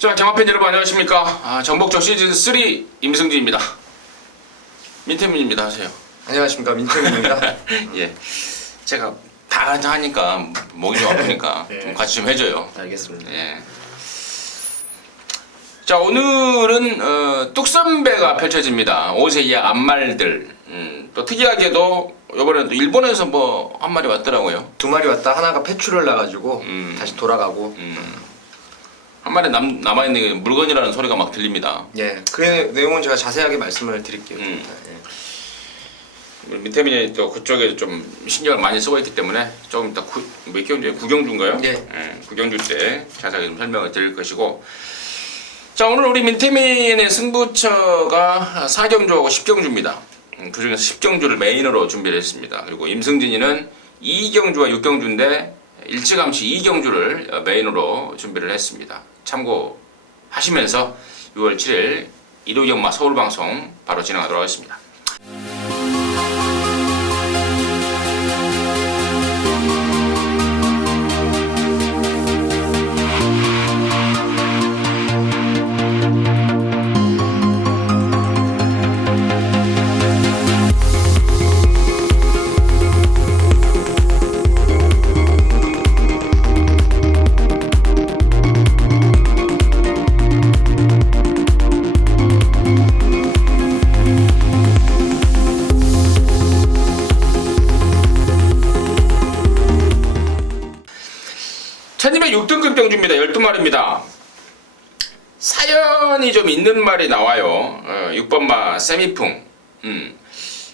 자, 경합팬 여러분 안녕하십니까? 정복조 시즌3 임승진입니다. 민태민입니다. 하세요. 안녕하십니까, 민태민입니다. 예, 제가 다 하니까 목이 좀 아프니까 네. 좀 같이 좀 해줘요. 알겠습니다. 예. 자, 오늘은 뚝선배가 펼쳐집니다. 5세 이하 암말들. 또 특이하게도 이번에 또 일본에서 뭐 한 마리 왔더라고요. 두 마리 왔다 하나가 폐출을 나가지고 다시 돌아가고. 한 마리 남아있는 게 물건이라는 소리가 막 들립니다. 예, 그 내용은 제가 자세하게 말씀을 드릴게요. 예. 민태민이 또 그쪽에 좀 신경을 많이 쓰고 있기 때문에 조금 이따 몇 경주에 구경주인가요? 예. 구경주 때 자세하게 좀 설명을 드릴 것이고, 자, 오늘 우리 민태민의 승부처가 4경주하고 10경주입니다. 그 중에서 10경주를 메인으로 준비를 했습니다. 그리고 임승진이는 2경주와 6경주인데 일찌감치 2경주를 메인으로 준비를 했습니다. 참고하시면서 6월 7일 일요경마 서울방송 바로 진행하도록 하겠습니다. 천님의 6등급 경주입니다. 12마리입니다. 사연이 좀 있는 말이 나와요. 6번마 세미풍.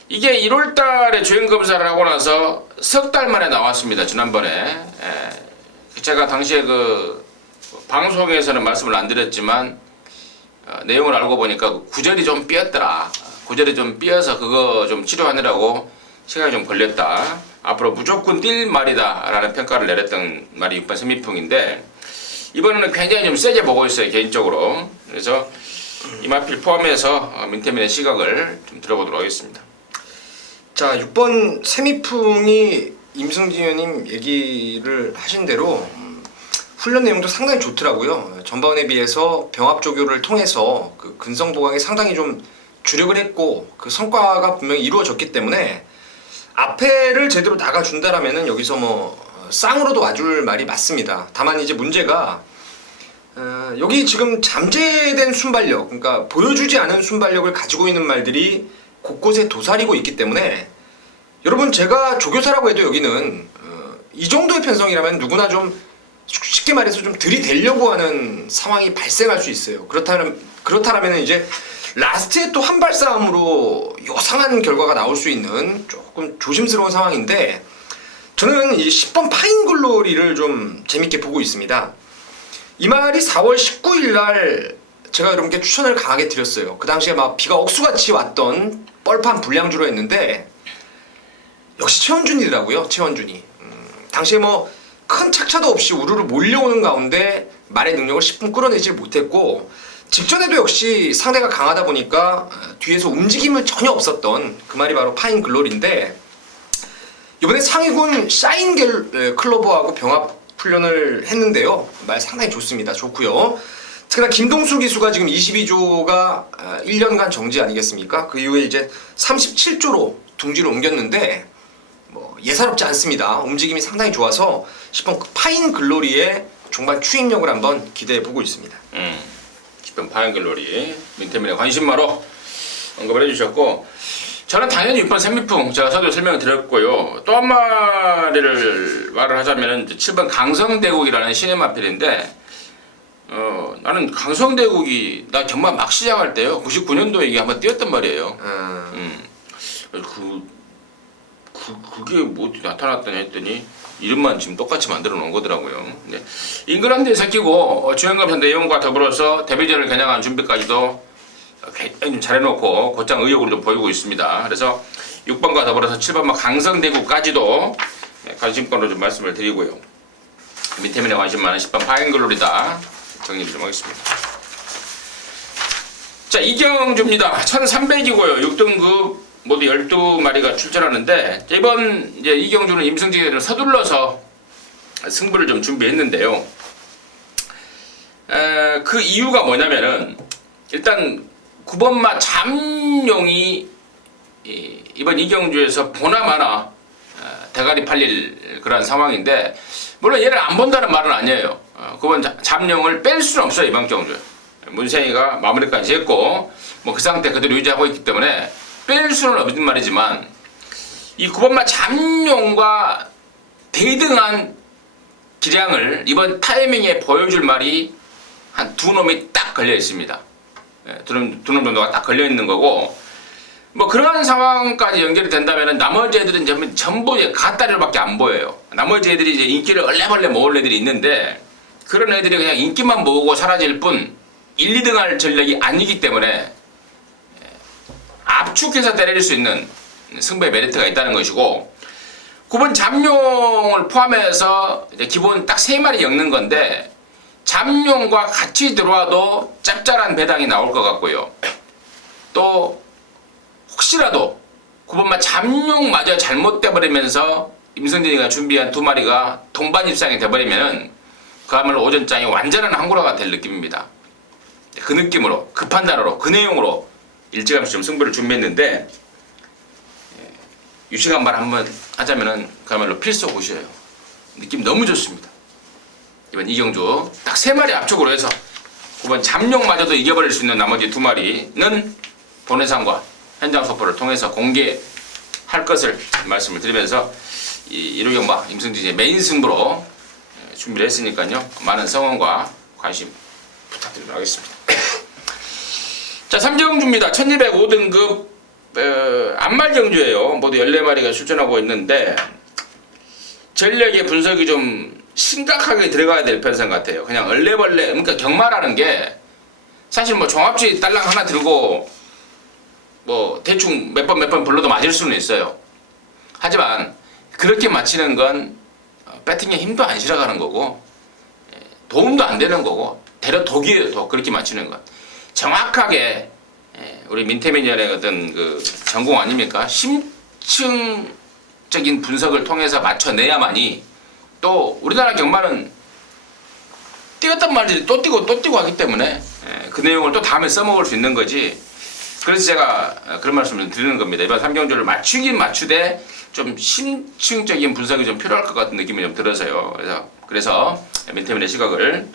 이게 1월달에 주행검사를 하고 나서 석 달 만에 나왔습니다. 지난번에. 제가 당시에 그 방송에서는 말씀을 안 드렸지만 내용을 알고 보니까 구절이 좀 삐었더라. 구절이 좀 삐어서 그거 좀 치료하느라고 시간이 좀 걸렸다. 앞으로 무조건 뛸 말이다 라는 평가를 내렸던 말이 6번 세미풍인데, 이번에는 굉장히 좀 세게 보고 있어요, 개인적으로. 그래서 이마필 포함해서 민태민의 시각을 좀 들어보도록 하겠습니다. 자, 6번 세미풍이 임승진 의원님 얘기를 하신 대로 훈련 내용도 상당히 좋더라고요. 전반에 비해서 병합 조교를 통해서 그 근성 보강에 상당히 좀 주력을 했고, 그 성과가 분명히 이루어졌기 때문에 앞에를 제대로 나가준다라면은 여기서 뭐 쌍으로도 와줄 말이 맞습니다. 다만 이제 문제가 여기 지금 잠재된 순발력, 그러니까 보여주지 않은 순발력을 가지고 있는 말들이 곳곳에 도사리고 있기 때문에, 여러분 제가 조교사라고 해도 여기는 이 정도의 편성이라면 누구나 좀 쉽게 말해서 좀 들이대려고 하는 상황이 발생할 수 있어요. 그렇다면 이제 라스트에 또 한발 싸움으로 요상한 결과가 나올 수 있는 조금 조심스러운 상황인데, 저는 이 10번 파인글로리를 좀 재밌게 보고 있습니다. 이 말이 4월 19일 날 제가 여러분께 추천을 강하게 드렸어요. 그 당시에 막 비가 억수같이 왔던 뻘판 불량주로 했는데 역시 최원준이더라고요. 최원준이 당시에 뭐 큰 착차도 없이 우르르 몰려오는 가운데 말의 능력을 10분 끌어내지 못했고, 직전에도 역시 상대가 강하다 보니까 뒤에서 움직임을 전혀 없었던 그 말이 바로 파인 글로리인데, 이번에 상위군 샤인 클로버하고 병합 훈련을 했는데요. 말 상당히 좋습니다. 좋고요. 특히나 김동수 기수가 지금 22조가 1년간 정지 아니겠습니까? 그 이후에 이제 37조로 둥지를 옮겼는데 뭐 예사롭지 않습니다. 움직임이 상당히 좋아서 10번 파인 글로리의 종반 추임력을 한번 기대해 보고 있습니다. 10번 파인 글로리 민태민의 관심마로 언급을 해주셨고, 저는 당연히 6번 세미풍 제가 서두에 설명을 드렸고요. 또 한 마리를 말을 하자면 7번 강성대국이라는 시네마필인데, 나는 강성대국이 나 경마 막 시작할 때요 99년도에 이게 한번 뛰었단 말이에요. 그게 뭐 나타났더니 했더니 이름만 지금 똑같이 만들어 놓은 거더라고요. 네. 잉글랜드에 섞이고 주행감 현대용과 더불어서 데뷔전을 겨냥한 준비까지도 굉장히 좀 잘해놓고 곧장 의욕을 좀 보이고 있습니다. 그래서 6번과 더불어서 7번 강성대구까지도 관심권으로 좀 말씀을 드리고요. 민태민의 관심 많은 10번 파인글로리다 정리를 좀 하겠습니다. 자, 이경주입니다. 1300이고요. 6등급 모두 12마리가 출전하는데, 이번 이제 이경주는 임승진을 서둘러서 승부를 좀 준비했는데요. 그 이유가 뭐냐면은 일단 9번마 잠룡이 이번 이경주에서 보나마나 대가리 팔릴 그런 상황인데, 물론 얘를 안 본다는 말은 아니에요. 9번 잠룡을 뺄 수는 없어요. 이번 경주 문세희가 마무리까지 했고 뭐 그 상태 그대로 유지하고 있기 때문에 뺄 수는 없는 말이지만, 이 9번마 잠룡과 대등한 기량을 이번 타이밍에 보여줄 말이 한 두 놈이 딱 걸려 있습니다. 두 놈 정도가 딱 걸려 있는 거고, 뭐 그런 상황까지 연결이 된다면 나머지 애들은 전부 갓다리로밖에 안 보여요. 나머지 애들이 이제 인기를 얼레벌레 모을 애들이 있는데, 그런 애들이 그냥 인기만 모으고 사라질 뿐 1, 2등 할 전력이 아니기 때문에 압축해서 때릴 수 있는 승부의 메리트가 있다는 것이고, 9번 잠룡을 포함해서 이제 기본 딱 3마리 엮는 건데, 잠룡과 같이 들어와도 짭짤한 배당이 나올 것 같고요. 또 혹시라도 9번마 잠룡마저 잘못돼 버리면서 임성진이가 준비한 2마리가 동반 입상이 돼버리면은 그야말로 오전장이 완전한 항구라가 될 느낌입니다. 그 느낌으로, 그 판단으로, 그 내용으로 일찌감치 좀 승부를 준비했는데, 유시간발 한번 하자면은 그야말로 필수고시예요. 느낌 너무 좋습니다. 이번 이경주 딱 3마리 압축으로 해서 9번 잠룡마저도 이겨버릴 수 있는 나머지 2마리는 본회상과 현장 속보를 통해서 공개할 것을 말씀을 드리면서, 이 1호경마 임승진의 메인 승부로 준비를 했으니까요. 많은 성원과 관심 부탁드리도록 하겠습니다. 자, 3경주입니다. 1205등급 안말경주예요. 모두 14마리가 출전하고 있는데, 전력의 분석이 좀 심각하게 들어가야 될 편성 같아요. 그냥 얼레벌레, 그러니까 경마라는 게 사실 뭐 종합지 딸랑 하나 들고 뭐 대충 몇 번 불러도 맞을 수는 있어요. 하지만 그렇게 맞히는 건 배팅에 힘도 안 실어가는 거고 도움도 안 되는 거고 대려 독이에요. 더 그렇게 맞히는 건 정확하게 우리 민태민연의 어떤 그 전공 아닙니까? 심층적인 분석을 통해서 맞춰내야만이, 또 우리나라 경마는 뛰었던 말들이 또 뛰고 또 뛰고 하기 때문에 그 내용을 또 다음에 써먹을 수 있는 거지. 그래서 제가 그런 말씀을 드리는 겁니다. 이번 3경주를 맞추긴 맞추되 좀 심층적인 분석이 좀 필요할 것 같은 느낌이 좀 들어서요. 그래서 민태민의 시각을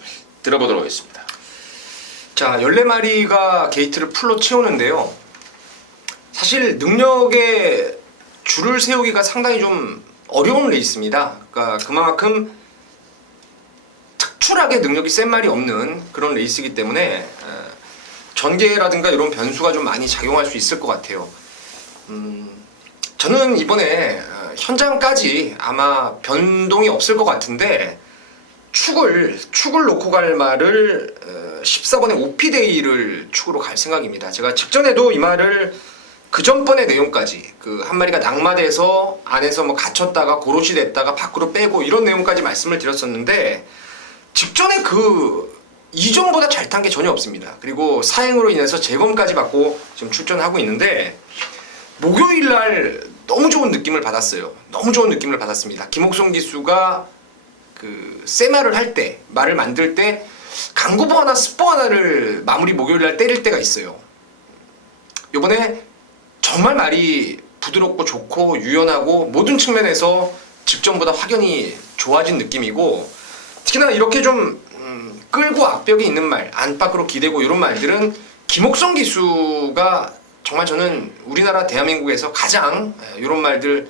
들어보도록 하겠습니다. 자, 14마리가 게이트를 풀로 채우는데요. 사실 능력에 줄을 세우기가 상당히 좀 어려운 레이스입니다. 그러니까 그만큼 특출하게 능력이 센 말이 없는 그런 레이스이기 때문에 전개라든가 이런 변수가 좀 많이 작용할 수 있을 것 같아요. 저는 이번에 현장까지 아마 변동이 없을 것 같은데, 축을 놓고 갈 말을 14번의 오피데이를 축으로 갈 생각입니다. 제가 직전에도 이 말을 그 전번의 내용까지, 그 한 마리가 낙마돼서 안에서 뭐 갇혔다가 고로시 됐다가 밖으로 빼고 이런 내용까지 말씀을 드렸었는데, 직전에 그 이전보다 잘 탄 게 전혀 없습니다. 그리고 사행으로 인해서 재검까지 받고 지금 출전하고 있는데, 목요일 날 너무 좋은 느낌을 받았어요. 너무 좋은 느낌을 받았습니다. 김옥성 기수가 그 세마를 할 때, 말을 만들 때 강고보 하나 스포 하나를 마무리 목요일 날 때릴 때가 있어요. 요번에 정말 말이 부드럽고 좋고 유연하고 모든 측면에서 직전보다 확연히 좋아진 느낌이고, 특히나 이렇게 좀 끌고 악벽이 있는 말, 안팎으로 기대고 이런 말들은 김옥성 기수가 정말 저는 우리나라 대한민국에서 가장 이런 말들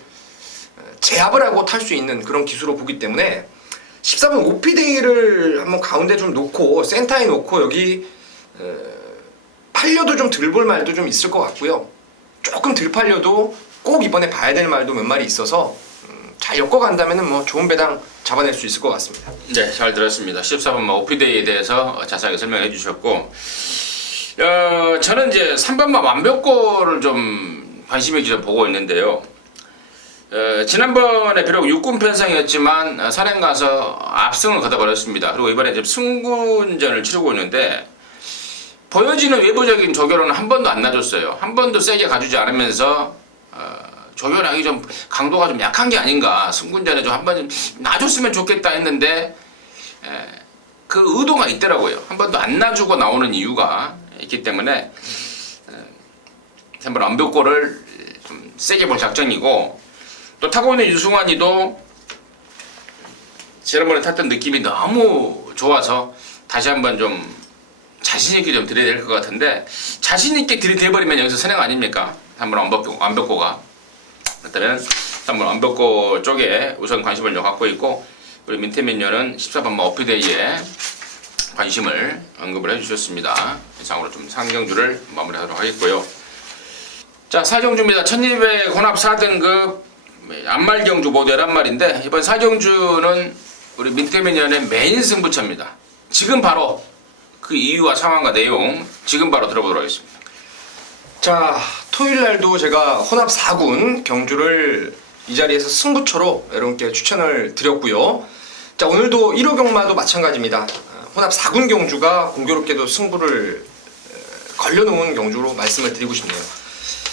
제압을 하고 탈 수 있는 그런 기수로 보기 때문에 14번 오피데이를 한번 가운데 좀 놓고 센터에 놓고 여기 팔려도 좀 덜 볼 말도 좀 있을 것 같고요. 조금 덜 팔려도 꼭 이번에 봐야 될 말도 몇 마리 있어서 잘 엮어간다면 뭐 좋은 배당 잡아낼 수 있을 것 같습니다. 네, 잘 들었습니다. 14번마 오피데이에 대해서 자세하게 설명해 주셨고, 저는 이제 3번마 완벽골을 좀 관심 있게 보고 있는데요. 지난번에 비록 육군 편성이었지만 산행 가서 압승을 거둬버렸습니다. 그리고 이번에 지금 승군전을 치르고 있는데, 보여지는 외부적인 조교로는 한 번도 안 놔줬어요. 한 번도 세게 가주지 않으면서 조교량이 좀 강도가 좀 약한 게 아닌가, 승군전에 좀 한 번 놔줬으면 좋겠다 했는데, 그 의도가 있더라고요. 한 번도 안 놔주고 나오는 이유가 있기 때문에 한번 완벽골을 좀 세게 볼 작정이고, 또 타고 있는 유승환이도 지난번에 탔던 느낌이 너무 좋아서 다시 한번 좀 자신있게 좀 들여야 될 것 같은데, 자신있게 들이대버리면 여기서 선행 아닙니까? 한번 완벽고가. 그렇다면 한번 완벽고 쪽에 우선 관심을 좀 갖고 있고, 우리 민태민녀는 14번마 어피데이에 관심을 언급을 해주셨습니다. 이상으로 좀 상경주를 마무리하도록 하겠고요. 자, 4경주입니다. 1200 혼합 4등급 안말경주 모두 11마리인데, 이번 4경주는 우리 민태민년의 메인 승부처입니다. 지금 바로 그 이유와 상황과 내용 지금 바로 들어보도록 하겠습니다. 자, 토요일 날도 제가 혼합 4군 경주를 이 자리에서 승부처로 여러분께 추천을 드렸고요. 자, 오늘도 1호 경마도 마찬가지입니다. 혼합 4군 경주가 공교롭게도 승부를 걸려놓은 경주로 말씀을 드리고 싶네요.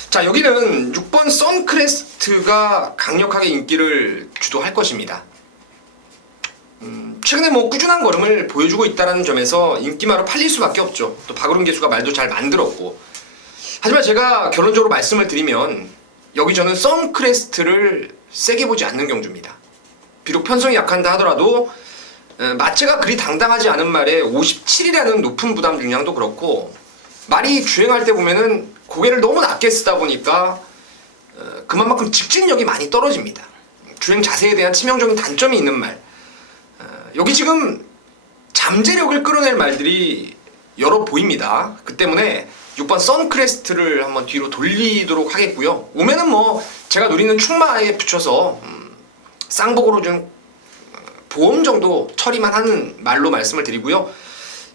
자, 여기는 6번 선크레스트가 강력하게 인기를 주도할 것입니다. 최근에 뭐 꾸준한 걸음을 보여주고 있다는 점에서 인기마로 팔릴 수밖에 없죠. 또 박우른 개수가 말도 잘 만들었고. 하지만 제가 결론적으로 말씀을 드리면 여기 저는 선크레스트를 세게 보지 않는 경주입니다. 비록 편성이 약한다 하더라도 마체가 그리 당당하지 않은 말에 57이라는 높은 부담 중량도 그렇고, 말이 주행할 때 보면은 고개를 너무 낮게 쓰다 보니까 그만큼 직진력이 많이 떨어집니다. 주행 자세에 대한 치명적인 단점이 있는 말. 여기 지금 잠재력을 끌어낼 말들이 여러 보입니다. 그 때문에 6번 선크레스트를 한번 뒤로 돌리도록 하겠고요. 오면은 뭐 제가 노리는 충마에 붙여서 쌍복으로 좀 보험 정도 처리만 하는 말로 말씀을 드리고요.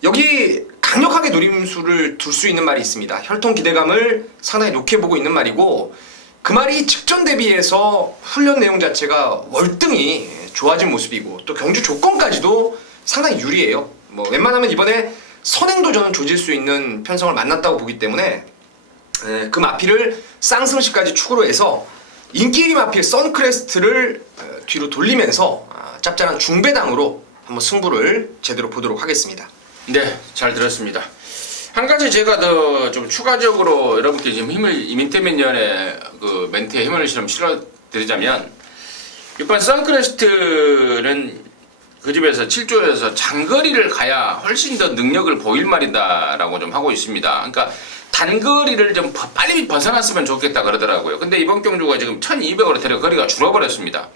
여기 강력하게 노림수를 둘 수 있는 말이 있습니다. 혈통 기대감을 상당히 높게 보고 있는 말이고, 그 말이 직전 대비해서 훈련 내용 자체가 월등히 좋아진 모습이고, 또 경주 조건까지도 상당히 유리해요. 뭐 웬만하면 이번에 선행도 저는 조질 수 있는 편성을 만났다고 보기 때문에 그 마필을 쌍승시까지 축으로 해서 인기 1위 마필 선크레스트를 뒤로 돌리면서 짭짤한 중배당으로 한번 승부를 제대로 보도록 하겠습니다. 네, 잘 들었습니다. 한 가지 제가 더 좀 추가적으로 여러분께 지금 민태민년의 그 멘트에 힘을 좀 실어드리자면, 6번 선크레스트는 그 집에서 7조에서 장거리를 가야 훨씬 더 능력을 보일 말이다라고 좀 하고 있습니다. 그러니까 단거리를 좀 빨리 벗어났으면 좋겠다 그러더라고요. 근데 이번 경주가 지금 1200으로 데려 거리가 줄어버렸습니다.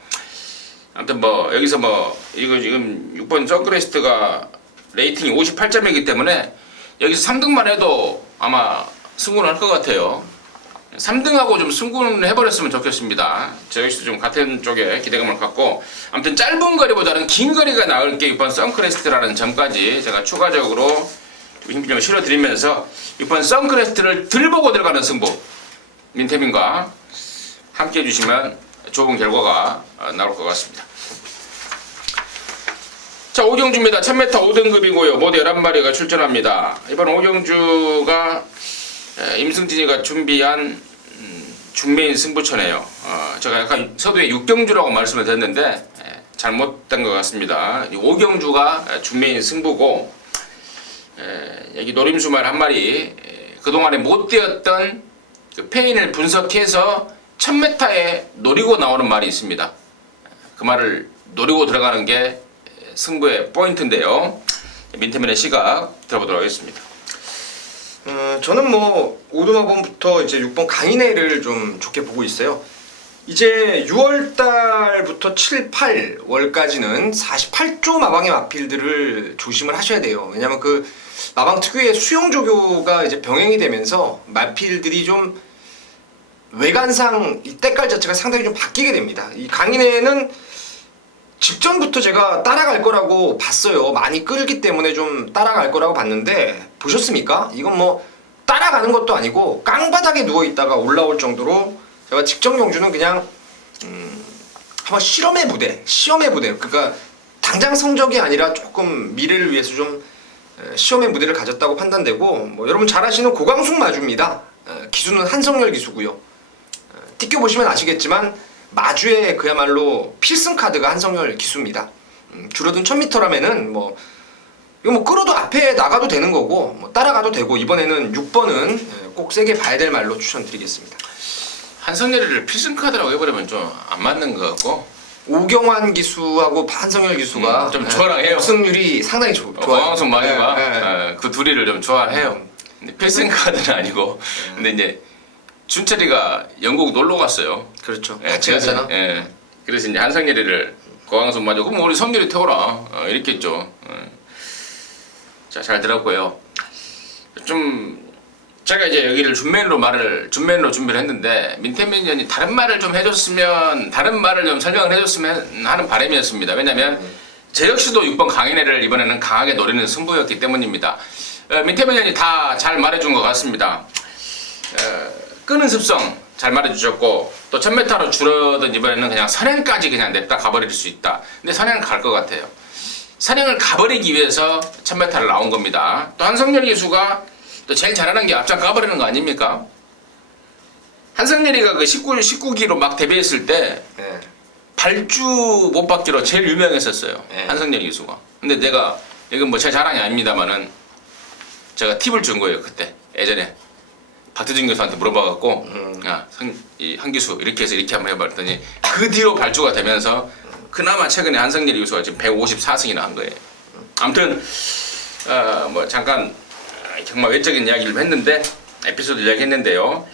아무튼 뭐 여기서 뭐 이거 지금 6번 선크레스트가 레이팅이 58점이기 때문에 여기서 3등만 해도 아마 승부를 할 것 같아요. 3등하고 좀 승부를 해버렸으면 좋겠습니다. 저 역시도 좀 같은 쪽에 기대감을 갖고, 아무튼 짧은 거리보다는 긴 거리가 나을 게 6번 선크레스트라는 점까지 제가 추가적으로 힘 좀 실어드리면서 6번 선크레스트를 들보고 들어가는 승부, 민태민과 함께 해주시면 좋은 결과가 나올 것 같습니다. 자, 오경주입니다. 1000m 5등급이고요. 모두 11마리가 출전합니다. 이번 오경주가 임승진이가 준비한 중메인 승부처네요. 제가 약간 서두에 6경주라고 말씀을 드렸는데 잘못된 것 같습니다. 5경주가 중메인 승부고, 여기 노림수말 한 마리 그동안에 못 뛰었던 그 페인을 분석해서 1000m에 노리고 나오는 말이 있습니다. 그 말을 노리고 들어가는 게 승부의 포인트인데요. 민태민의 시각 들어보도록 하겠습니다. 저는 뭐 오두마본부터 이제 6번 강인혜를 좀 좋게 보고 있어요. 이제 6월달부터 7, 8월까지는 48조 마방의 마필들을 조심을 하셔야 돼요. 왜냐면 그 마방 특유의 수용 조교가 이제 병행이 되면서 마필들이 좀 외관상 이 때깔 자체가 상당히 좀 바뀌게 됩니다. 이 강인혜는 직전부터 제가 따라갈 거라고 봤어요. 많이 끌기 때문에 좀 따라갈 거라고 봤는데, 보셨습니까? 이건 뭐 따라가는 것도 아니고 깡바닥에 누워있다가 올라올 정도로 제가 직전 경주는 그냥 한번 시험의 부대, 그러니까 당장 성적이 아니라 조금 미래를 위해서 좀 시험의 무대를 가졌다고 판단되고, 뭐 여러분 잘 아시는 고광숙 마주입니다. 기수는 한성열 기수고요. 띠껴보시면 아시겠지만 마주의 그야말로 필승 카드가 한성열 기수입니다. 줄어든 1000m라면은 뭐 이거 뭐 끌어도 앞에 나가도 되는 거고 뭐 따라가도 되고 이번에는 6번은 꼭 세게 봐야 될 말로 추천드리겠습니다. 한성열이를 필승카드라고 해버리면 좀 안 맞는 것 같고 오경환 기수하고 한성열 기수가 좀 저랑 해요. 승률이 상당히 좋아요. 광학순 마유가 네. 그 둘이를 좀 좋아해요. 근데 필승카드는 아니고 근데 이제 준철이가 영국 놀러 갔어요. 그렇죠. 예, 같이 그래서, 갔잖아. 예, 그래서 이제 한성열이를 고광순 마유 그럼 우리 성열이 태워라 이렇게 했죠. 자, 잘 들었고요. 좀 제가 이제 여기를 준맨으로 준비를 했는데 민태민 의원이 다른 말을 좀 해줬으면 다른 말을 좀 설명을 해줬으면 하는 바람이었습니다. 왜냐하면 제 역시도 6번 강인혜를 이번에는 강하게 노리는 승부였기 때문입니다. 민태민 의원이 다 잘 말해준 것 같습니다. 끄는 습성 잘 말해주셨고 또 1000m로 줄어든 이번에는 그냥 선행까지 그냥 냅다 가버릴 수 있다. 근데 선행은 갈 것 같아요. 선행을 가버리기 위해서 1000m를 나온 겁니다. 또 한성열 기수가 또 제일 잘하는 게 앞장 가버리는 거 아닙니까? 한성열이가 그 19기로 막 데뷔했을 때 네. 발주 못 받기로 제일 유명했었어요. 네. 한성열 기수가. 근데 내가 이건 뭐 제 자랑이 아닙니다만은 제가 팁을 준 거예요 그때 예전에 박태준 교수한테 물어봐갖고 한 기수 이렇게 해서 이렇게 한번 해봤더니 그 뒤로 발주가 되면서 그나마 최근에 한성열 기수가 지금 154승이나 한 거예요. 아무튼 뭐 잠깐 정말 외적인 이야기를 했는데 에피소드 이야기했는데요.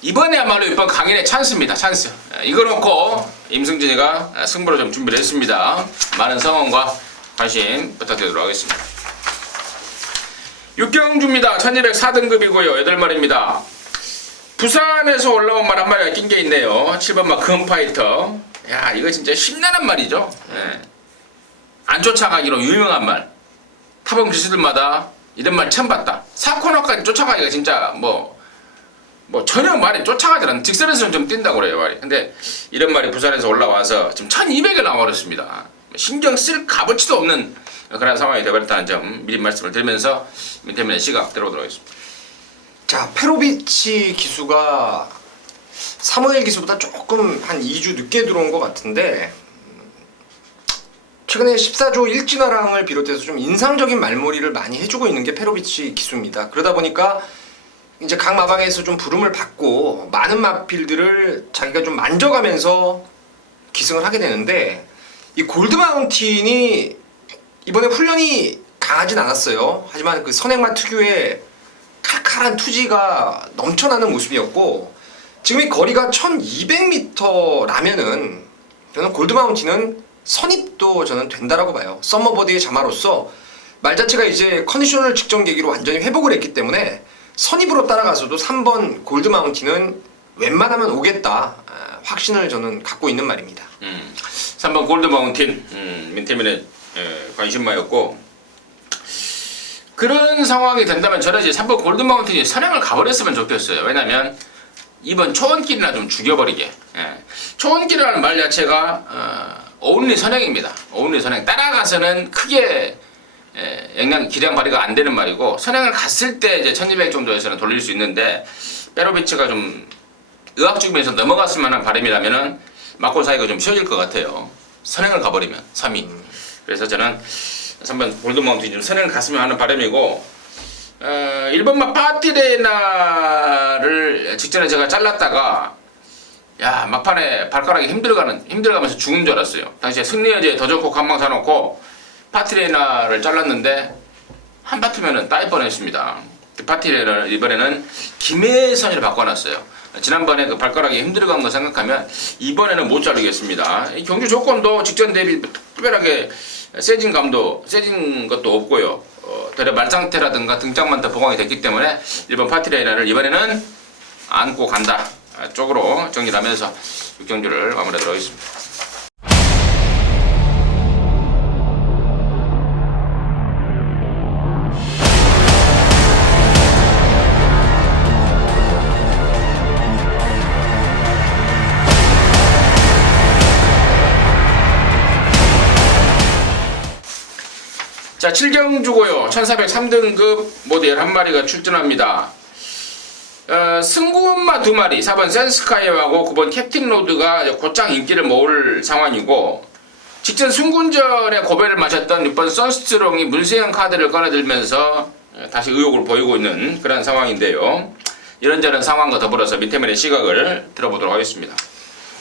이번에야말로 이번 강인의 찬스입니다. 찬스. 이거 놓고 임승진이가 승부를 좀 준비를 했습니다. 많은 성원과 관심 부탁드리도록 하겠습니다. 육경주입니다. 1204등급이고요. 8마리입니다. 부산에서 올라온 말 한 마리가 낀 게 있네요. 7번마 금파이터. 야, 이거 진짜 신나는 말이죠. 예. 안 쫓아가기로 유명한 말. 타본 기수들마다 이런 말 처음 봤다. 4코너까지 쫓아가기가 진짜 뭐 전혀 말이 쫓아가지 않는 직선에서는 좀 뛴다고 그래요 말이. 근데 이런 말이 부산에서 올라와서 지금 1200을 나와버렸습니다. 신경 쓸 값어치도 없는 그런 상황이 되어버렸다는 점 미리 말씀을 드리면서 민태민의 시각 들어보도록 하겠습니다. 자, 페로비치 기수가 사무엘 기수보다 조금 한 2주 늦게 들어온 것 같은데 최근에 14조 일진화랑을 비롯해서 좀 인상적인 말몰이를 많이 해주고 있는 게 페로비치 기수입니다. 그러다 보니까 이제 각 마방에서 좀 부름을 받고 많은 마필들을 자기가 좀 만져가면서 기승을 하게 되는데 이 골드마운틴이 이번에 훈련이 강하진 않았어요. 하지만 그 선행만 특유의 칼칼한 투지가 넘쳐나는 모습이었고 지금 이 거리가 1200m라면은 저는 골드마운틴은 선입도 저는 된다라고 봐요. 썸머버디의 자마로서 말 자체가 이제 컨디션을 직전 계기로 완전히 회복을 했기 때문에 선입으로 따라가서도 3번 골드마운틴은 웬만하면 오겠다 확신을 저는 갖고 있는 말입니다. 3번 골드마운틴 민태민의 관심마였고 그런 상황이 된다면 저는 이제 3번 골드마운틴이 선행을 가버렸으면 좋겠어요. 왜냐면 이번 초원길이나 좀 죽여버리게. 초원길이라는 말 자체가 온리 선행입니다. 온리 선행 따라가서는 크게 기량 발휘가 안 되는 말이고 선행을 갔을 때 이제 1200 정도에서는 돌릴 수 있는데 페로비치가 좀 의학적이면서 넘어갔을 만한 바람이라면은 맞고 사이가 좀 쉬워질 것 같아요. 선행을 가버리면 3위. 그래서 저는 3번 골드마운틴 좀 선행을 갔으면 하는 바람이고 1번만 파티레나를 직전에 제가 잘랐다가 야 막판에 발가락이 힘들어가면서 죽은 줄 알았어요. 당시에 승리여제 더 좋고 간방 사놓고 파티레나를 잘랐는데 한 바트면은 따일 뻔했습니다. 그 파티레나를 이번에는 김혜선이를 바꿔놨어요. 지난번에 그 발가락이 힘들어간 거 생각하면 이번에는 못 자르겠습니다. 이 경주 조건도 직전 대비 특별하게 세진 것도 없고요. 되려 말 상태라든가 등짝만 더 보강이 됐기 때문에 1번 파티레나를 이번에는 안고 간다 쪽으로 정리를 하면서 6경주를 마무리하도록 하겠습니다. 자, 7경주고요. 1403등급 모두 11마리가 출전합니다. 승구엄마 2마리, 4번 센스카이하고 9번 캡틴 로드가 곧장 인기를 모을 상황이고 직전 승군전에 고배를 마셨던 6번 선스트롱이 문세영 카드를 꺼내들면서 다시 의욕을 보이고 있는 그런 상황인데요. 이런저런 상황과 더불어서 민태민의 시각을 들어보도록 하겠습니다.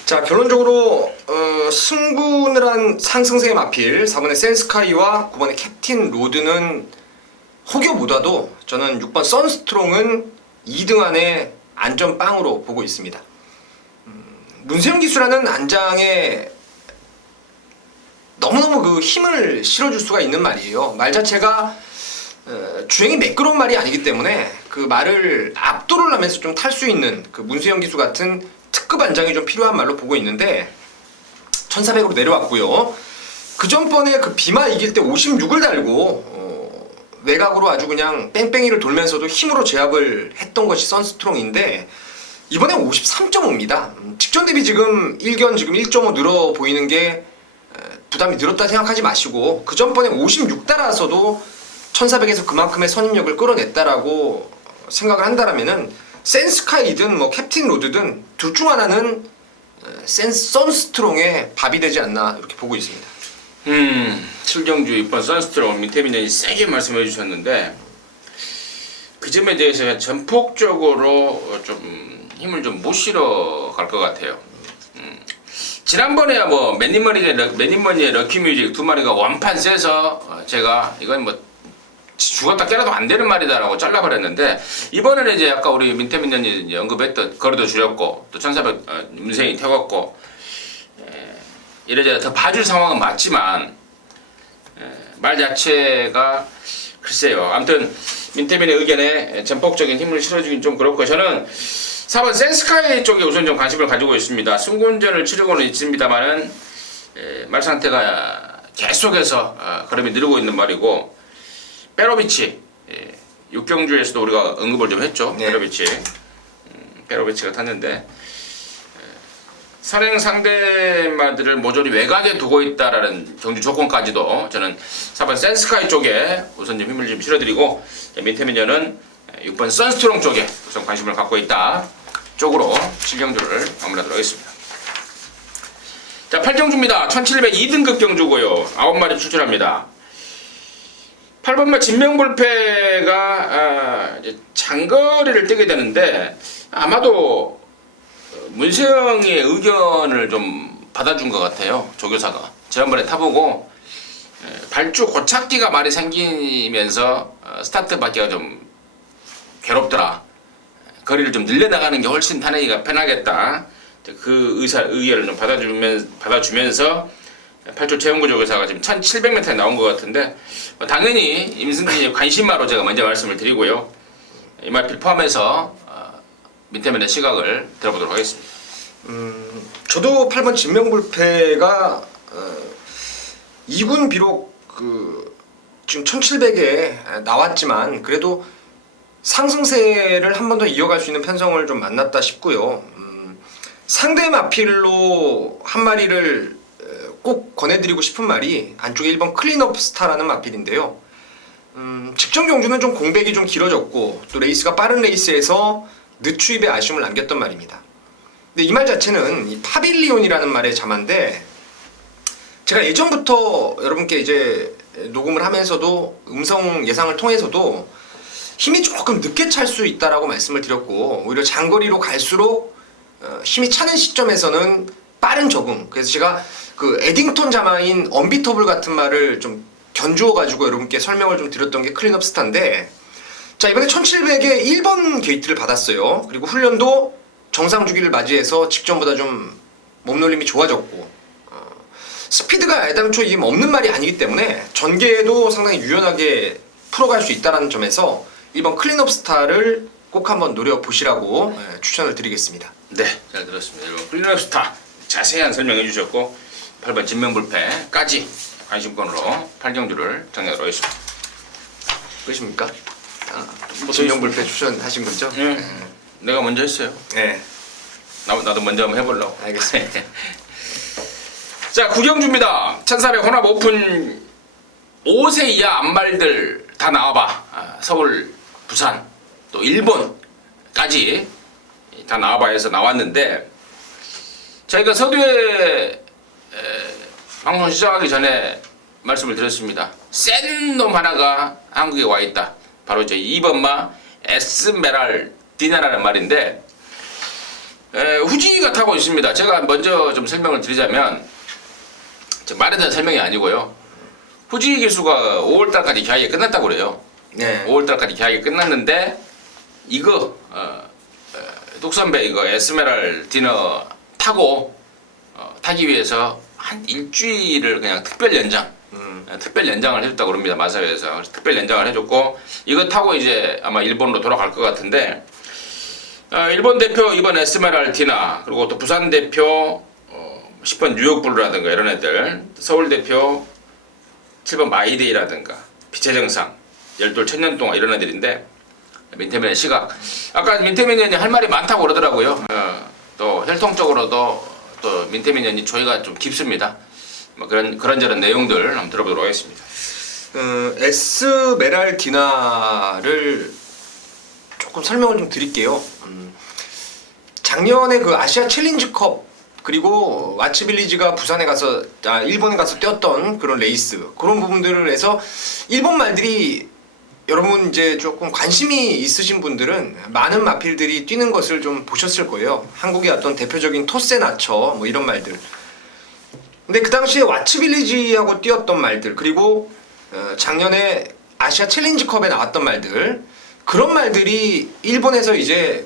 자, 결론적으로 승부를 한 상승세의 마필 4번의 센스카이와 9번의 캡틴 로드는 혹여보다도 저는 6번 선스트롱은 2등 안에 안전빵으로 보고 있습니다. 문세영 기수라는 안장에 너무너무 그 힘을 실어줄 수가 있는 말이에요. 말 자체가 주행이 매끄러운 말이 아니기 때문에 그 말을 압도를 하면서 좀 탈 수 있는 그 문세영 기수 같은 특급 안장이 좀 필요한 말로 보고 있는데 1400으로 내려왔고요. 그 전번에 그 비마 이길 때 56을 달고 외곽으로 아주 그냥 뺑뺑이를 돌면서도 힘으로 제압을 했던 것이 선스트롱인데 이번에 53.5입니다. 직전 대비 지금 1견 지금 1.5 늘어 보이는 게 부담이 늘었다 생각하지 마시고 그 전번에 56 따라서도 1400에서 그만큼의 선임력을 끌어냈다라고 생각을 한다라면은 센스카이든 뭐 캡틴 로드든 둘 중 하나는 선스트롱의 밥이 되지 않나 이렇게 보고 있습니다. 7경주 6번 선스트롱 민태민이 세게 말씀해 주셨는데 그 점에 대해서 전폭적으로 좀 힘을 좀 못 실어 갈 것 같아요. 지난번에야 뭐 매니머니의 럭키뮤직 두 마리가 완판 세서 제가 이건 뭐 죽었다 깨라도 안 되는 말이다라고 잘라버렸는데 이번에는 이제 아까 우리 민태민 년이 이제 언급했던 거리도 줄였고 또 1400 문세영이 태웠고 이래저래 더 봐줄 상황은 맞지만 말 자체가 글쎄요. 아무튼 민태민의 의견에 전폭적인 힘을 실어주긴 좀 그렇고 저는 4번 센스카이 쪽에 우선 좀 관심을 가지고 있습니다. 승군전을 치르고는 있습니다만은 말 상태가 계속해서 걸음이 느리고 있는 말이고 페로비치 6경주에서도 우리가 언급을 좀 했죠. 네. 페로비치가 탔는데 선행 상대마들을 모조리 외곽에 두고 있다라는 경주 조건까지도 저는 4번 센스카이 쪽에 우선 좀 힘을 좀 실어드리고 민태민전은 6번 선스트롱 쪽에 우선 관심을 갖고 있다 쪽으로 7경주를 마무리하도록 하겠습니다. 자, 8경주입니다. 1702등급 경주고요. 9마리 출전합니다. 8번마 진명불패가 이제 장거리를 뛰게 되는데 아마도 문세영의 의견을 좀 받아준 것 같아요. 조교사가 지난번에 타보고 발주 고착기가 많이 생기면서 스타트 받기가 좀 괴롭더라. 거리를 좀 늘려나가는 게 훨씬 타내기가 편하겠다. 그 의견을 좀 받아주면서 8조 최영구 조교사가 지금 1700m에 나온 것 같은데 당연히 임승진이 관심마로 제가 먼저 말씀을 드리고요. 이 말필 포함해서 민태민의 시각을 들어보도록 하겠습니다. 저도 8번 진명불패가 2군 비록 지금 1700에 나왔지만 그래도 상승세를 한 번 더 이어갈 수 있는 편성을 좀 만났다 싶고요. 상대 마필로 한 마리를 꼭 권해드리고 싶은 말이 안쪽에 1번 클린업 스타라는 마필인데요. 직전 경주는 좀 공백이 좀 길어졌고 또 레이스가 빠른 레이스에서 늦추입에 아쉬움을 남겼던 말입니다. 근데 이 말 자체는 이 파빌리온이라는 말의 자만데 제가 예전부터 여러분께 이제 녹음을 하면서도 음성 예상을 통해서도 힘이 조금 늦게 찰 수 있다라고 말씀을 드렸고 오히려 장거리로 갈수록 힘이 차는 시점에서는 빠른 적응. 그래서 제가 그 에딩턴 자마인 언비터블 같은 말을 좀 견주어 가지고 여러분께 설명을 좀 드렸던 게 클린업 스타인데 자 이번에 1700에 1번 게이트를 받았어요. 그리고 훈련도 정상 주기를 맞이해서 직전보다 좀 몸놀림이 좋아졌고 스피드가 애당초 이게 없는 말이 아니기 때문에 전개에도 상당히 유연하게 풀어갈 수 있다는 점에서 1번 클린업 스타를 꼭 한번 노려보시라고 추천을 드리겠습니다. 네, 잘 들었습니다. 1번 클린업 스타 자세한 설명해 주셨고 8번 진명불패까지 관심권으로 8경주를 정리하도록 하겠습니다. 끝입니까? 진명불패 추천하신 거죠? 네. 내가 먼저 했어요. 네. 나도 먼저 한번 해보려고. 알겠습니다. 자, 9경주입니다. 1400 혼합 오픈 5세 이하 암말들 다 나와봐. 서울, 부산, 또 일본까지 다 나와봐 해서 나왔는데 저희가 서두에 방송 시작하기 전에 말씀을 드렸습니다. 센 놈 하나가 한국에 와 있다. 바로 이제 이번마 에스메랄디나라는 말인데 후지가 타고 있습니다. 제가 먼저 좀 설명을 드리자면 말에 대한 설명이 아니고요. 후지 기수가 5월달까지 계약이 끝났다고 그래요. 네. 5월달까지 계약이 끝났는데 이거 뚝선배 이거 에스메랄디너 타기 위해서 한 일주일을 그냥 특별 연장을 해줬다고 그럽니다. 마사회에서 특별 연장을 해줬고 이거 타고 이제 아마 일본으로 돌아갈 것 같은데 일본 대표 이번 에스메랄디나 그리고 또 부산 대표 10번 뉴욕블루라든가 이런 애들 서울 대표 7번 마이데이라든가 빛의 정상 열돌 천년 동안 이런 애들인데 민태민의 시각 아까 민태민 의원이 할 말이 많다고 그러더라고요. 또 혈통적으로도 또 민태민 의원이 조예가 좀 깊습니다. 뭐 그런저런 내용들 한번 들어보도록 하겠습니다. 에스메랄디나를 조금 설명을 좀 드릴게요. 작년에 그 아시아 챌린지컵 그리고 왓츠빌리지가 부산에 가서 일본에 가서 뛰었던 그런 레이스 그런 부분들을 해서 일본 말들이 여러분 이제 조금 관심이 있으신 분들은 많은 마필들이 뛰는 것을 좀 보셨을 거예요. 한국의 어떤 대표적인 토세나처 뭐 이런 말들. 근데 그 당시에 왓츠빌리지하고 뛰었던 말들 그리고 작년에 아시아 챌린지컵에 나왔던 말들 그런 말들이 일본에서 이제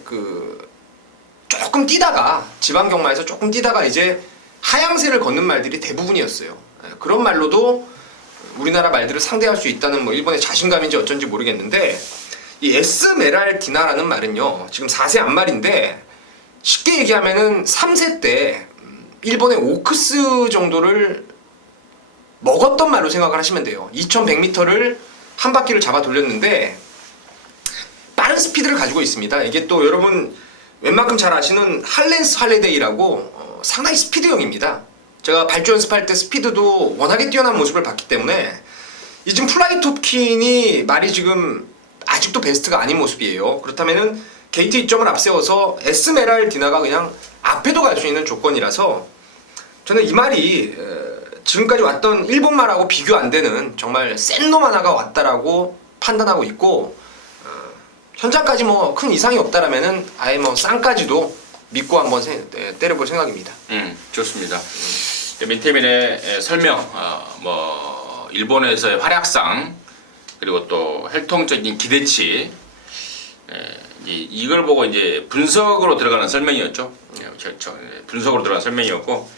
조금 뛰다가 지방 경마에서 조금 뛰다가 이제 하향세를 걷는 말들이 대부분이었어요. 그런 말로도 우리나라 말들을 상대할 수 있다는 뭐 일본의 자신감인지 어쩐지 모르겠는데 이 에스메랄디나라는 말은요 지금 4세 암말인데 쉽게 얘기하면은 3세 때 일본의 오크스 정도를 먹었던 말로 생각을 하시면 돼요. 2100m를 한 바퀴를 잡아 돌렸는데 빠른 스피드를 가지고 있습니다. 이게 또 여러분 웬만큼 잘 아시는 할렌스 할레데이라고 상당히 스피드형입니다. 제가 발주 연습할 때 스피드도 워낙에 뛰어난 모습을 봤기 때문에 이 지금 플라이톱킨이 말이 지금 아직도 베스트가 아닌 모습이에요. 그렇다면은 게이트 2점을 앞세워서 에스메랄디나가 그냥 앞에도 갈 수 있는 조건이라서 저는 이 말이 지금까지 왔던 일본 말하고 비교 안 되는 정말 센 놈 하나가 왔다라고 판단하고 있고 현장까지 뭐 큰 이상이 없다라면은 아예 뭐 쌍까지도 믿고 한번 때려볼 생각입니다. 좋습니다. 민태민의 설명, 뭐 일본에서의 활약상 그리고 또 혈통적인 기대치 이걸 보고 이제 분석으로 들어가는 설명이었죠. 분석으로 들어가는 설명이었고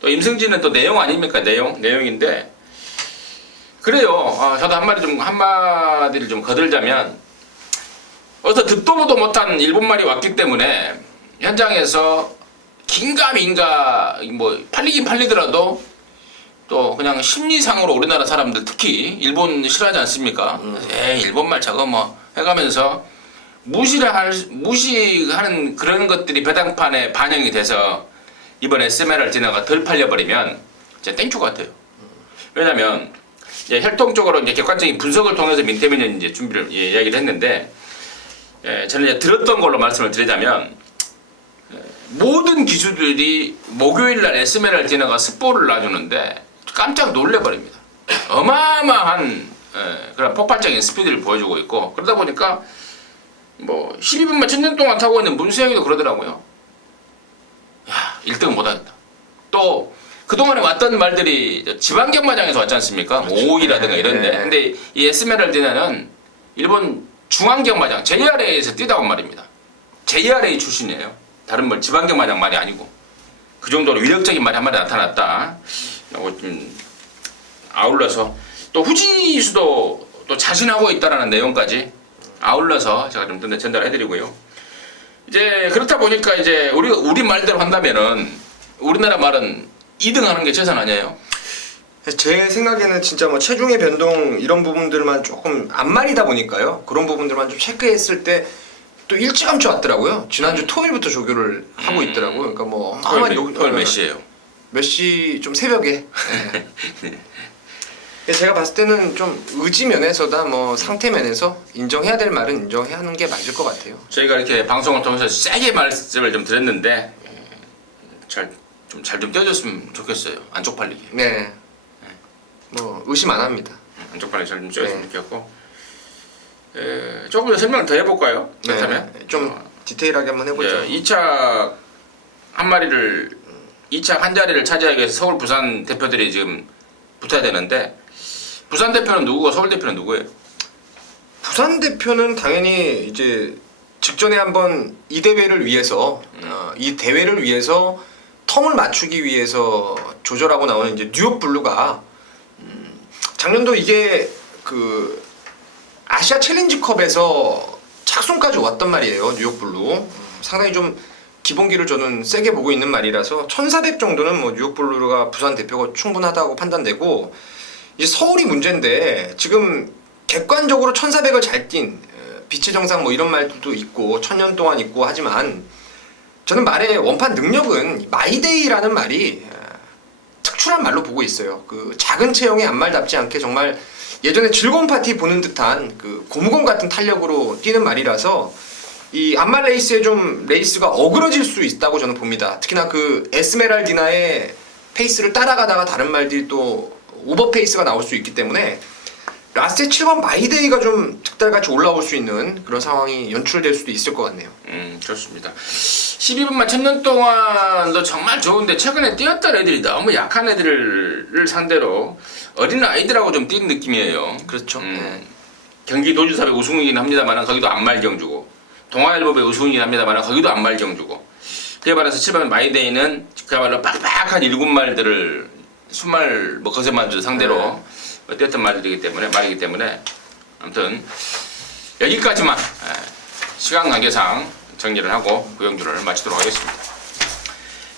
또 임승진은 또 내용 아닙니까? 내용인데 그래요. 저도 한마디를 좀 거들자면 어디서 듣도 보도 못한 일본말이 왔기 때문에 현장에서 긴가민가 뭐 팔리긴 팔리더라도 또 그냥 심리상으로 우리나라 사람들 특히 일본 싫어하지 않습니까? 에이 일본말 저거 뭐 해가면서 무시하는 그런 것들이 배당판에 반영이 돼서 이번 에스메랄디나가 덜 팔려버리면 이제 땡큐 같아요. 왜냐면 이제 혈통적으로 이제 객관적인 분석을 통해서 민태민은 이제 준비를 이야기를 했는데 저는 이제 들었던 걸로 말씀을 드리자면 모든 기수들이 목요일날 에스메랄디나가 스포를 놔주는데 깜짝 놀래버립니다. 어마어마한 그런 폭발적인 스피드를 보여주고 있고 그러다 보니까 뭐 12분만 천년 동안 타고 있는 문수영이도 그러더라고요. 야 1등은 못하겠다. 또 그동안에 왔던 말들이 지방경마장에서 왔지 않습니까? 그렇죠. 오이라든가 이런데 근데 이 에스메랄디나는 일본 중앙경마장 JRA에서 뛰다 온 말입니다. JRA 출신이에요. 다른 말 지방경마장 말이 아니고 그 정도로 위력적인 말이 한 마디 나타났다. 좀 아울러서 또 후지수도 또 자신하고 있다라는 내용까지 아울러서 제가 좀 전달해드리고요. 이제 그렇다 보니까 이제 우리 말대로 한다면은 우리나라 말은 2등하는 게 최선 아니에요? 제 생각에는 진짜 뭐 체중의 변동 이런 부분들만 조금 안말이다 보니까요. 그런 부분들만 좀 체크했을 때 또 일찌감치 왔더라고요. 지난주 토요일부터 조교를 하고 있더라고요. 그러니까 뭐 토요일 몇 시에요? 몇 시 좀 새벽에. 제가 봤을 때는 좀 의지 면에서다 뭐 상태 면에서 인정해야 될 말은 인정해야 하는 게 맞을 것 같아요. 저희가 이렇게 방송을 통해서 세게 말씀을 좀 드렸는데 잘 좀 잘 좀 떼어줬으면 좋겠어요. 안 쪽팔리게. 네. 뭐 의심 안 합니다. 안 쪽팔리게 잘 좀 떼어줬으면 네. 좋겠고. 조금 더 설명을 더 해볼까요? 그렇다면 좀 디테일하게 한번 해보죠. 2차 한 마리를 2차 한 자리를 차지하기 위해서 서울 부산 대표들이 지금 붙어야 되는데 부산 대표는 누구고 서울 대표는 누구예요? 부산 대표는 당연히 이제 직전에 한번 이 대회를 위해서 이 대회를 위해서 텀을 맞추기 위해서 조절하고 나오는 이제 뉴욕 블루가 작년도 이게 그 아시아 챌린지컵에서 착순까지 왔단 말이에요. 뉴욕 블루 상당히 좀 기본기를 저는 세게 보고 있는 말이라서 1400 정도는 뭐 뉴욕 블루가 부산 대표가 충분하다고 판단되고 이제 서울이 문제인데 지금 객관적으로 1400을 잘 뛴 빛의 정상 뭐 이런 말도 있고 1000년 동안 있고 하지만 저는 말의 원판 능력은 마이데이라는 말이 특출한 말로 보고 있어요. 그 작은 체형의 앞말답지 않게 정말 예전에 즐거운 파티 보는 듯한 그 고무공 같은 탄력으로 뛰는 말이라서 이 앞말 레이스에 좀 레이스가 어그러질 수 있다고 저는 봅니다. 특히나 그 에스메랄디나의 페이스를 따라가다가 다른 말들이 또 오버 페이스가 나올 수 있기 때문에 라스트 7번 마이데이가 좀 득달같이 올라올 수 있는 그런 상황이 연출될 수도 있을 것 같네요. 좋습니다. 12분만 1000년 동안도 정말 좋은데 최근에 뛰었던 애들이 너무 약한 애들을 상대로 어린 아이들하고 좀 뛴 느낌이에요. 그렇죠. 경기도지사의 우승이긴 합니다만 거기도 안말 경주고 동아일보의 우승이긴 합니다만 거기도 안말 경주고 그에 반해서 7번 마이데이는 그야말로 빡빡한 일곱 말들을 순말 뭐 거세말들 상대로 뛰었던 말이기 때문에 아무튼 여기까지만 시간 관계상 정리를 하고 구경주를 마치도록 하겠습니다.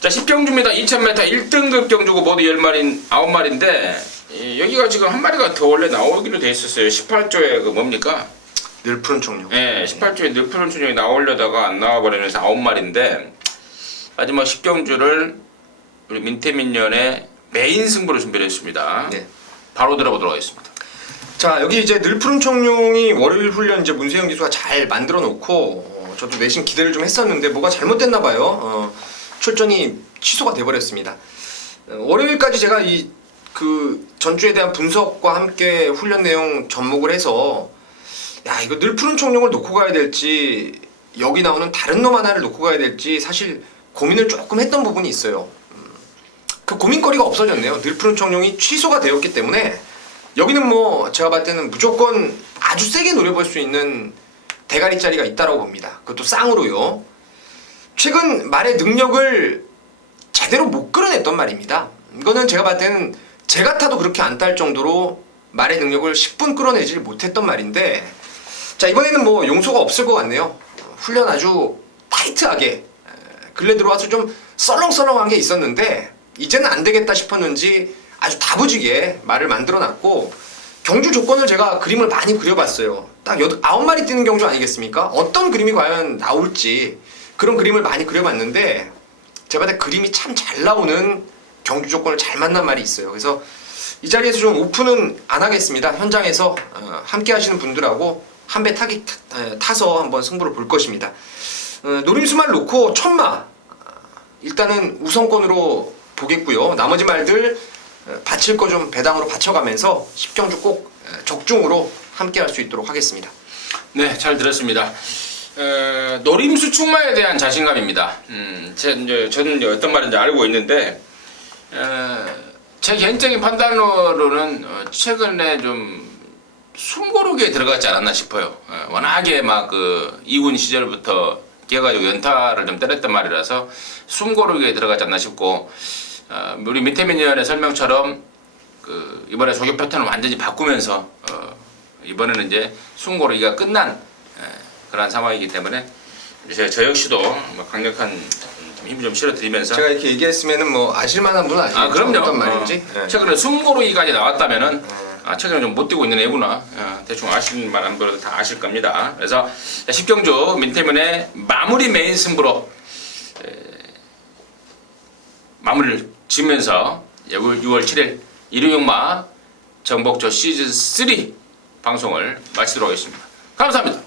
자 10경주입니다. 2000m 1등급 경주고 모두 10마리 9마리인데 여기가 지금 한 마리가 더 원래 나오기로 돼 있었어요. 18조에 그 뭡니까? 늘 푸른 청룡. 네, 18조에 늘 푸른 청룡이 나오려다가 안 나와버리면서 9마리인데 마지막 10경주를 우리 민태민년의 메인 승부를 준비를 했습니다. 네. 바로 들어보도록 하겠습니다. 자 여기 이제 늘 푸른 청룡이 월요일 훈련 이제 문세영 기수가 잘 만들어 놓고 저도 내심 기대를 좀 했었는데 뭐가 잘못됐나 봐요. 출전이 취소가 돼버렸습니다. 월요일까지 제가 이 그 전주에 대한 분석과 함께 훈련 내용 접목을 해서 야 이거 늘 푸른 청룡을 놓고 가야 될지 여기 나오는 다른 놈 하나를 놓고 가야 될지 사실 고민을 조금 했던 부분이 있어요. 그 고민거리가 없어졌네요. 늘 푸른 청룡이 취소가 되었기 때문에 여기는 뭐 제가 봤을 때는 무조건 아주 세게 노려볼 수 있는 대가리짜리가 있다고 봅니다. 그것도 쌍으로요. 최근 말의 능력을 제대로 못 끌어냈던 말입니다. 이거는 제가 봤을 때는 제가 타도 그렇게 안 딸 정도로 말의 능력을 10분 끌어내질 못했던 말인데 자 이번에는 뭐 용서가 없을 것 같네요. 훈련 아주 타이트하게 근래 들어와서 좀 썰렁썰렁한 게 있었는데 이제는 안 되겠다 싶었는지 아주 다부지게 말을 만들어놨고 경주 조건을 제가 그림을 많이 그려봤어요. 딱 9마리 뛰는 경주 아니겠습니까? 어떤 그림이 과연 나올지 그런 그림을 많이 그려봤는데 제가 봤을 때 그림이 참 잘 나오는 경주 조건을 잘 만난 말이 있어요. 그래서 이 자리에서 좀 오픈은 안 하겠습니다. 현장에서 함께 하시는 분들하고 한 배 타서 한번 승부를 볼 것입니다. 노림수말 놓고 천마 일단은 우선권으로 보겠고요. 나머지 말들 바칠 거 좀 배당으로 바쳐가면서 10경주 꼭 적중으로 함께 할 수 있도록 하겠습니다. 네, 잘 들었습니다. 노림수 충마에 대한 자신감입니다. 저는 이제 어떤 말인지 알고 있는데 제 개인적인 판단으로는 최근에 좀 숨고르기에 들어갔지 않았나 싶어요. 워낙에 막 그 2군 시절부터 뛰어가지고 연타를 좀 때렸단 말이라서 숨고르기에 들어가지 않나 싶고 우리 민태민위원의 설명처럼 그 이번에 조교 패턴을 완전히 바꾸면서 이번에는 이제 숨고르기가 끝난 그런 상황이기 때문에 저 역시도 뭐 강력한 힘 좀 실어드리면서 제가 이렇게 얘기했으면은 뭐 아실만한 분은 아시겠죠? 그럼요. 어떤 말인지. 최근에 숨고르기까지 나왔다면은 최근에 좀 못 뛰고 있는 애구나 대충 아시는 말 안 들어도 다 아실 겁니다. 그래서 10경주 민태민의 마무리 메인 승부로 마무리를 지으면서 6월 7일 일요용마 정복조 시즌 3 방송을 마치도록 하겠습니다. 감사합니다.